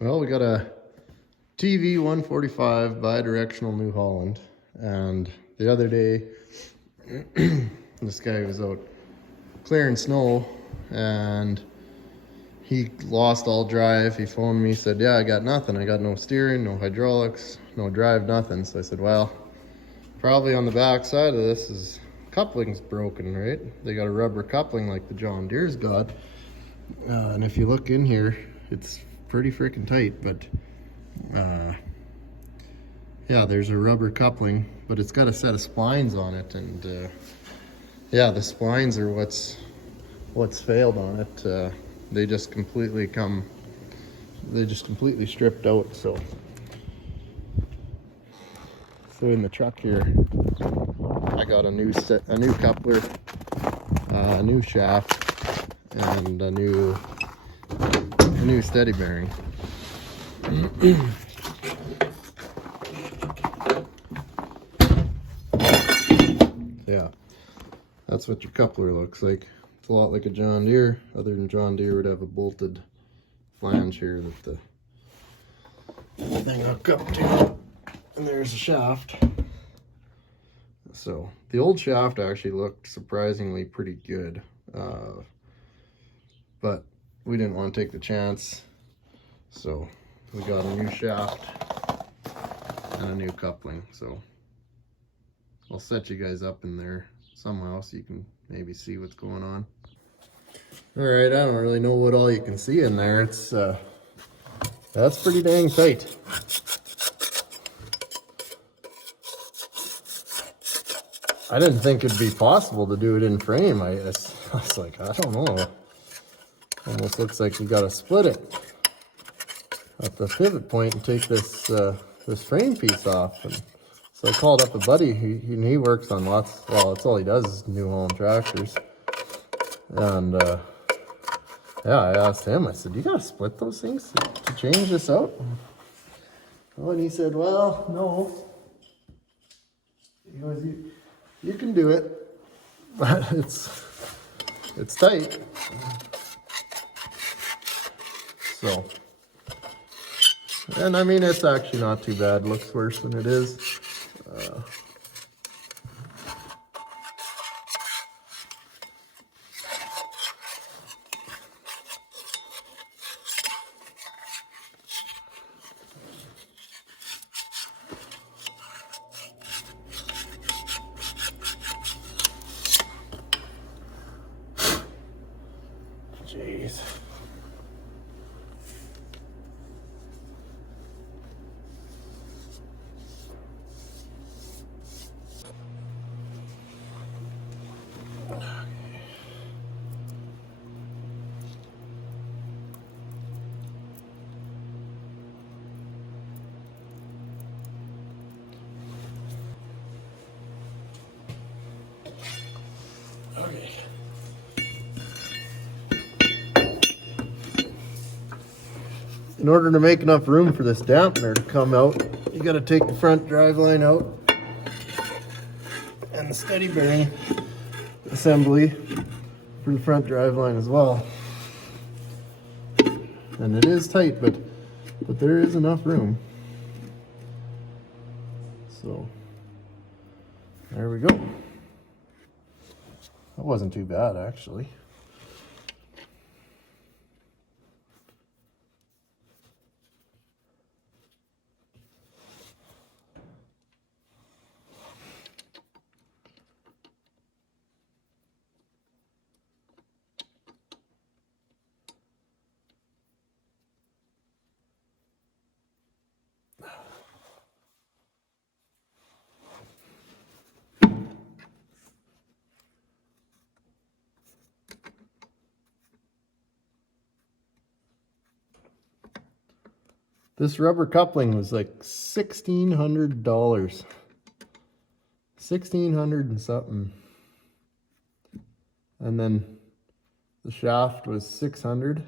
Well, we got a TV145 bi-directional New Holland, and the other day this guy was out clearing snow and he lost all drive. He phoned me, said, yeah, I got nothing. I got no steering, no hydraulics, no drive, nothing. So I said, well, probably on the back side of this is coupling's broken, right? They got a rubber coupling like the John Deere's got. And if you look in here, it's pretty freaking tight, but yeah, there's a rubber coupling, but it's got a set of splines on it, and yeah, the splines are what's failed on it. They just completely stripped out. So in the truck here, I got a new coupler, a new shaft, and a new steady bearing. Yeah, that's what your coupler looks like. It's a lot like a John Deere, other than John Deere would have a bolted flange here that the thing hook up to, and there's a shaft. So the old shaft actually looked surprisingly pretty good, but we didn't want to take the chance, so we got a new shaft and a new coupling. So I'll set you guys up in there somehow so you can maybe see what's going on. All right, I don't really know what all you can see in there. It's that's pretty dang tight. I didn't think it'd be possible to do it in frame. I was like, I don't know. Almost looks like you gotta split it at the pivot point and take this this frame piece off. And so I called up a buddy. He works on lots. Well, that's all he does is New Holland tractors. And yeah, I asked him. I said, "You gotta split those things to change this out?" Oh, and he said, "Well, no." He goes, "You can do it, but it's tight." So, and I mean, it's actually not too bad. It looks worse than it is. Jeez. Okay. In order to make enough room for this dampener to come out, you got to take the front drive line out and the steady bearing assembly for the front drive line as well. And it is tight, but there is enough room. So there we go. That wasn't too bad, actually. This rubber coupling was like $1,600. 1,600 and something. And then the shaft was 600.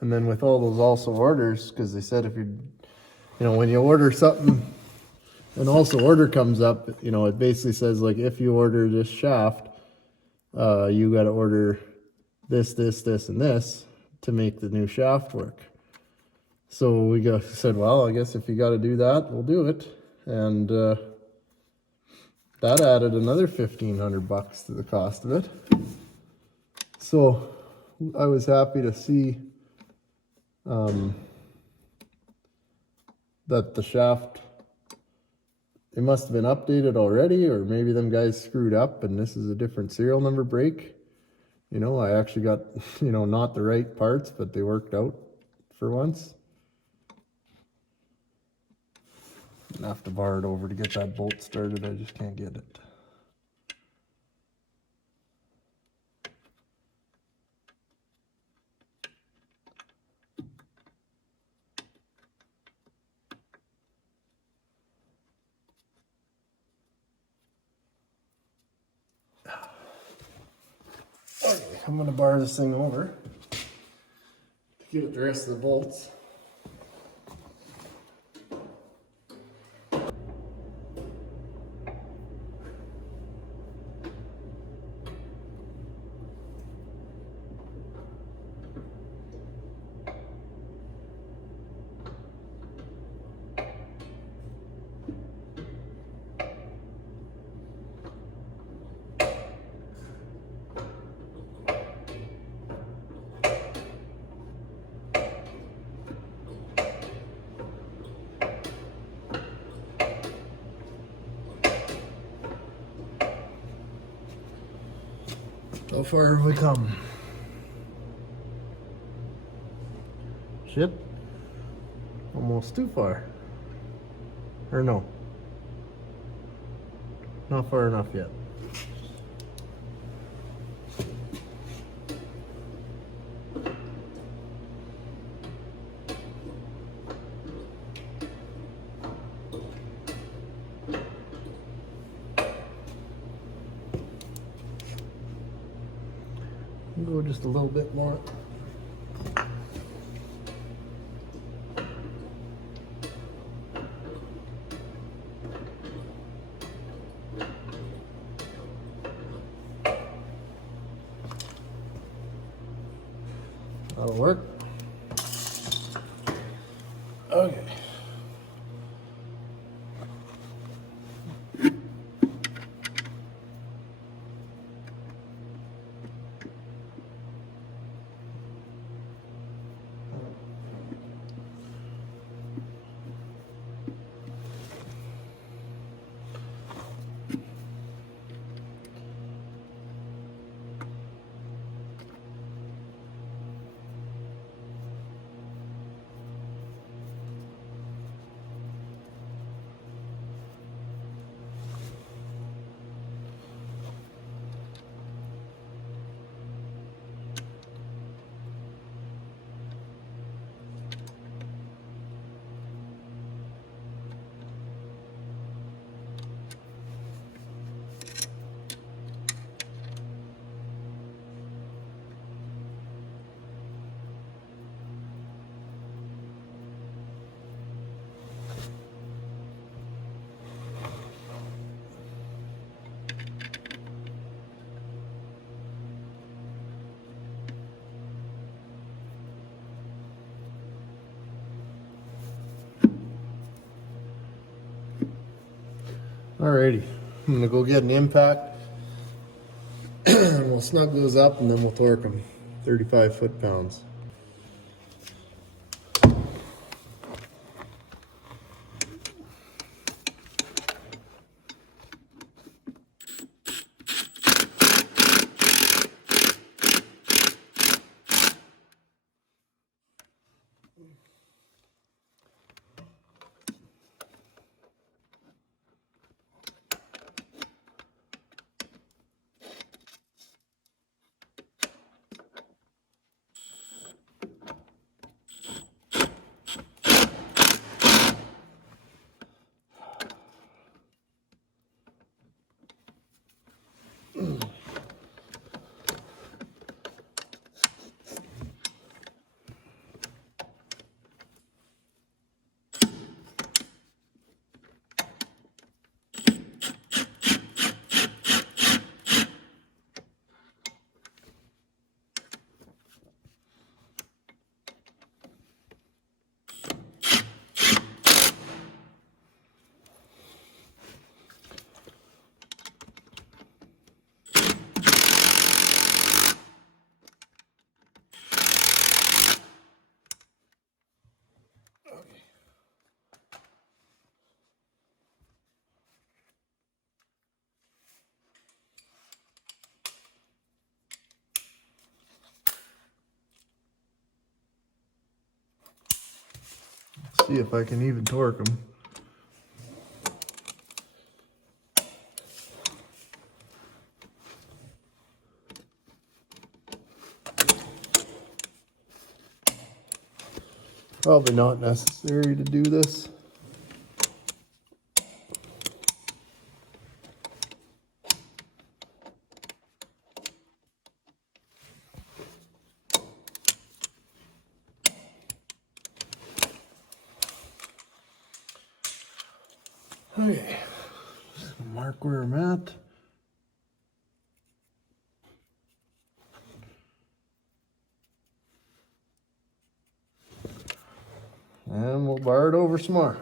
And then with all those also orders, because they said if you know, when you order something, an also order comes up, you know, it basically says like if you order this shaft, you got to order this, and this to make the new shaft work. So we said, well, I guess if you got to do that, we'll do it. And that added another $1,500 to the cost of it. So I was happy to see that the shaft, it must have been updated already, or maybe them guys screwed up and this is a different serial number break. You know, I actually got, you know, not the right parts, but they worked out for once. I have to bar it over to get that bolt started. I just can't get it. Okay, I'm gonna bar this thing over to get the rest of the bolts. How far have we come? Shit. Almost too far. Or no. Not far enough yet. Go just a little bit more. That'll work. Okay. Alrighty, I'm gonna go get an impact and we'll snug those up and then we'll torque them 35 foot-pounds. See if I can even torque them. Probably not necessary to do this. Okay, just mark where I'm at. And we'll bar it over some more.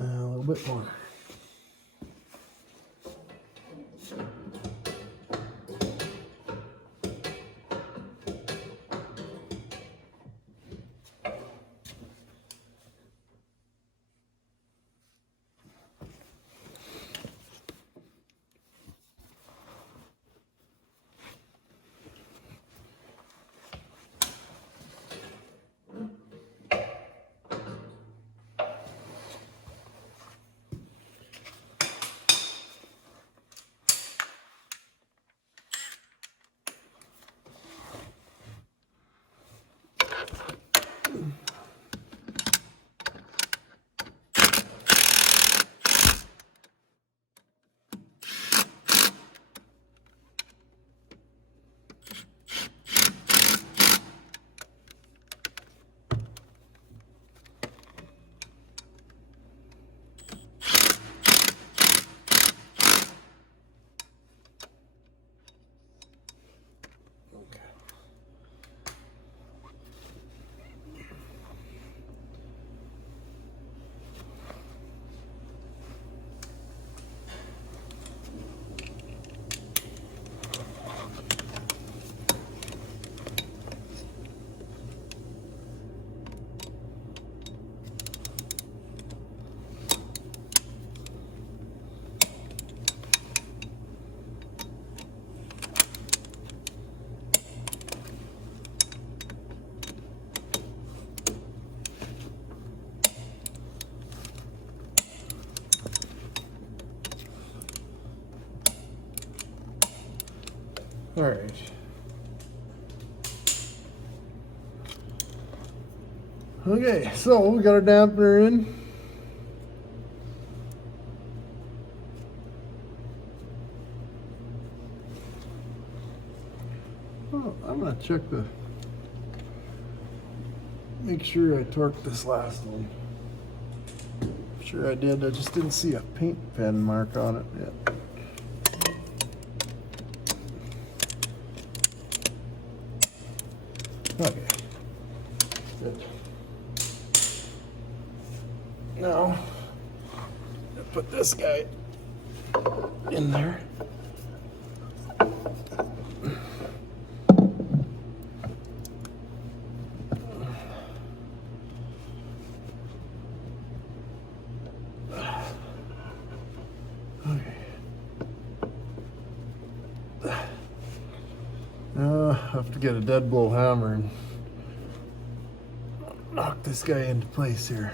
A little bit more. All right. Okay, so we got our dampener in. Oh, I'm gonna check make sure I torqued this last one. Sure I did, I just didn't see a paint pen mark on it yet. Okay. Good. Now, I put this guy in there. Okay. Now I have to get a dead blow hammer and knock this guy into place here.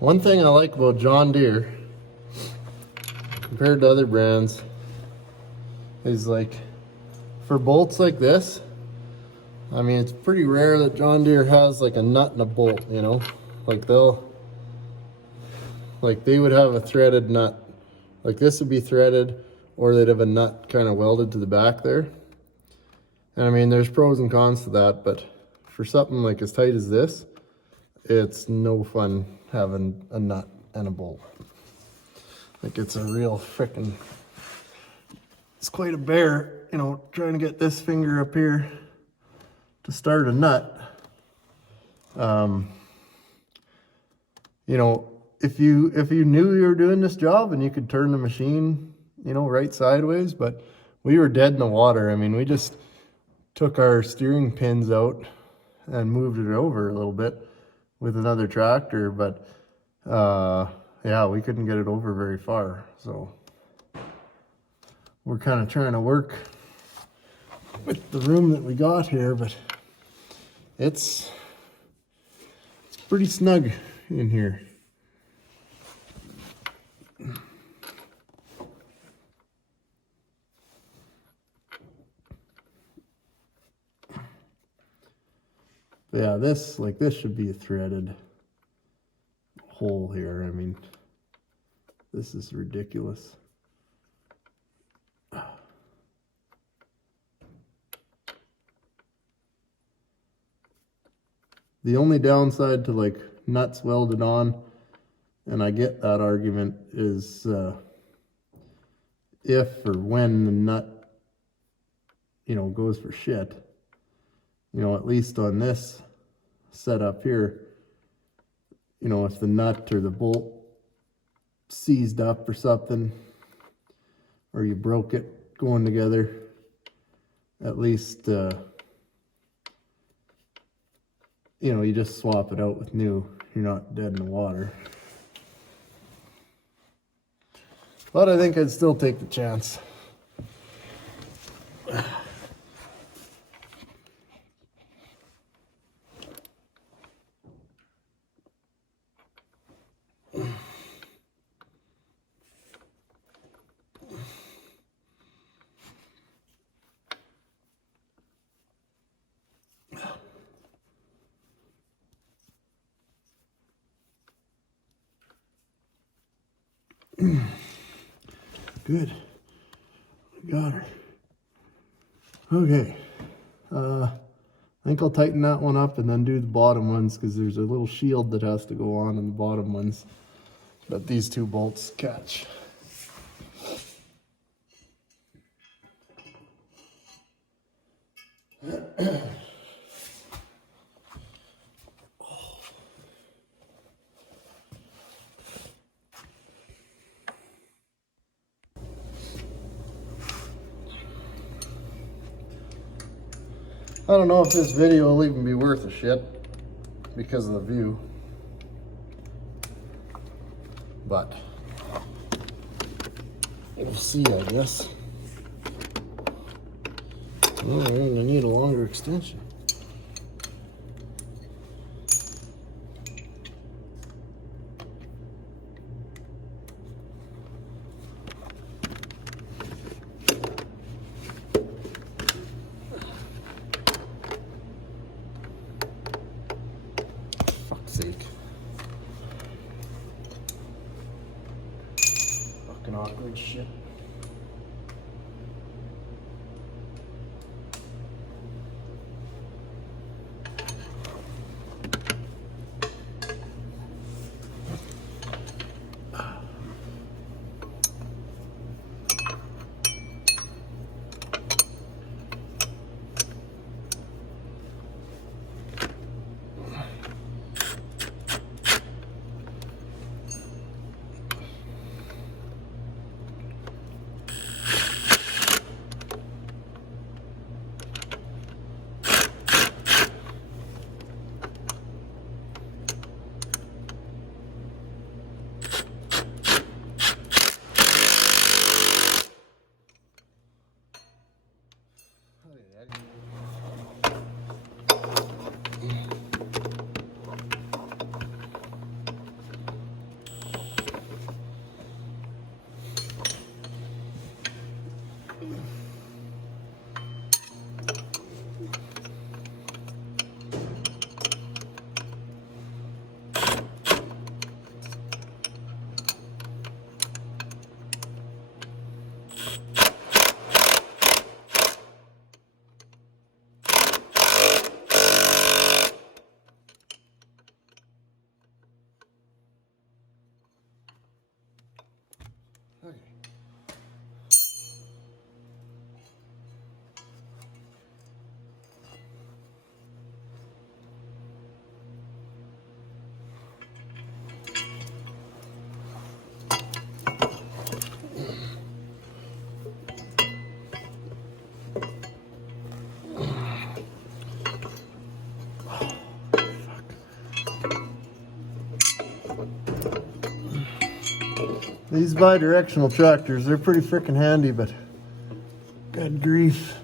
one thing I like about John Deere compared to other brands is like for bolts like this, I mean, it's pretty rare that John Deere has like a nut and a bolt, you know? Like they would have a threaded nut. Like this would be threaded, or they'd have a nut kind of welded to the back there. And I mean, there's pros and cons to that, but for something like as tight as this, it's no fun having a nut and a bolt. Like it's a real frickin', it's quite a bear, you know, trying to get this finger up here to start a nut. You know, if you knew you were doing this job and you could turn the machine, you know, right sideways, but we were dead in the water. I mean, we just took our steering pins out and moved it over a little bit with another tractor, but yeah, we couldn't get it over very far. So we're kind of trying to work with the room that we got here, but it's pretty snug in here. Yeah, this should be a threaded hole here. I mean, this is ridiculous. The only downside to like nuts welded on, and I get that argument, is if or when the nut, you know, goes for shit, you know, at least on this setup here, you know, if the nut or the bolt seized up or something, or you broke it going together, at least, you know, you just swap it out with new. You're not dead in the water. But I think I'd still take the chance. Good. Got her. Okay. I think I'll tighten that one up and then do the bottom ones, because there's a little shield that has to go on in the bottom ones that these two bolts catch. I don't know if this video will even be worth a shit because of the view, but we'll see, I guess. Oh, I need a longer extension. Fuck's sake. Fucking awkward shit. These bi-directional tractors, they're pretty freaking handy, but good grief.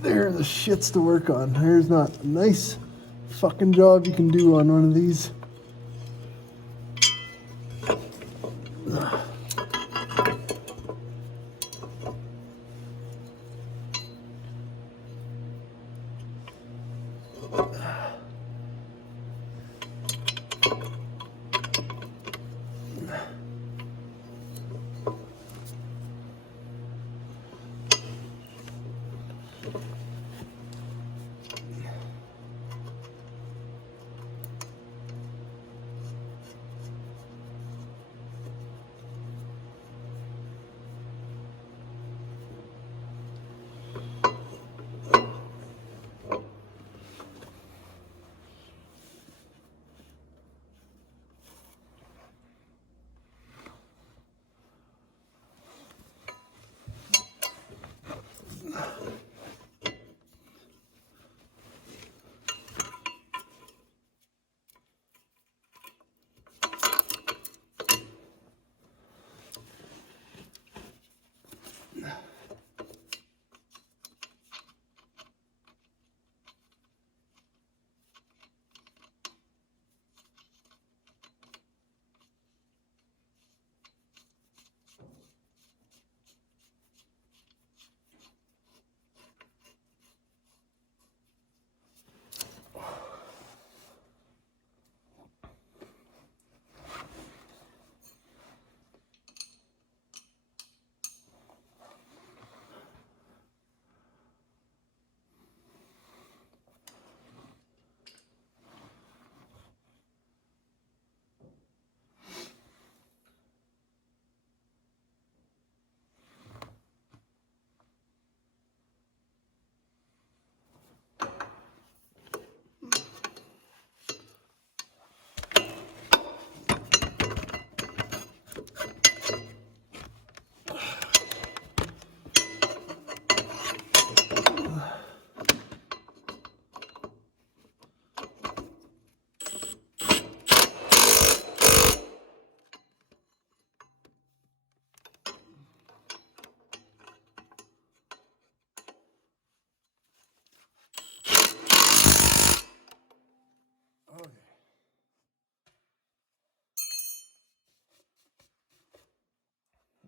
They're the shits to work on. There's not a nice fucking job you can do on one of these.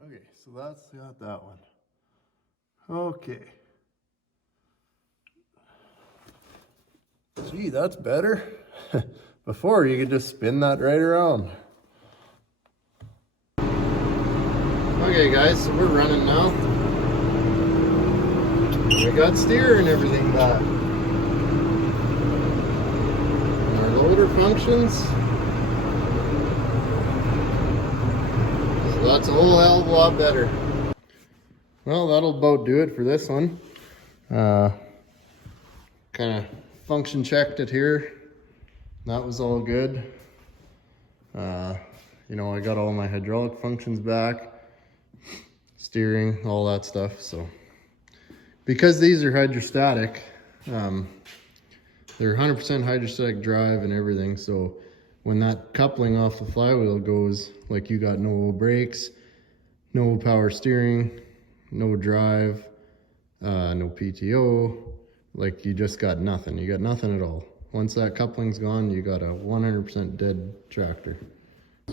Okay, so that's got that one. Okay. Gee, that's better. Before, you could just spin that right around. Okay guys, so we're running now. We got steer and everything back. And our loader functions. So that's a whole hell of a lot better. Well, that'll about do it for this one. Kind of function checked it here. That was all good. You know, I got all my hydraulic functions back, steering, all that stuff. So because these are hydrostatic, they're 100% hydrostatic drive and everything. So when that coupling off the flywheel goes, like, you got no brakes, no power steering, no drive, no PTO, like, you just got nothing. You got nothing at all. Once that coupling's gone, you got a 100% dead tractor.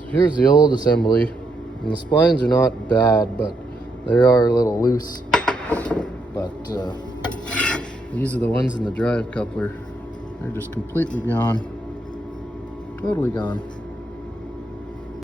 Here's the old assembly, and the splines are not bad, but they are a little loose. But these are the ones in the drive coupler. They're just completely gone. Totally gone.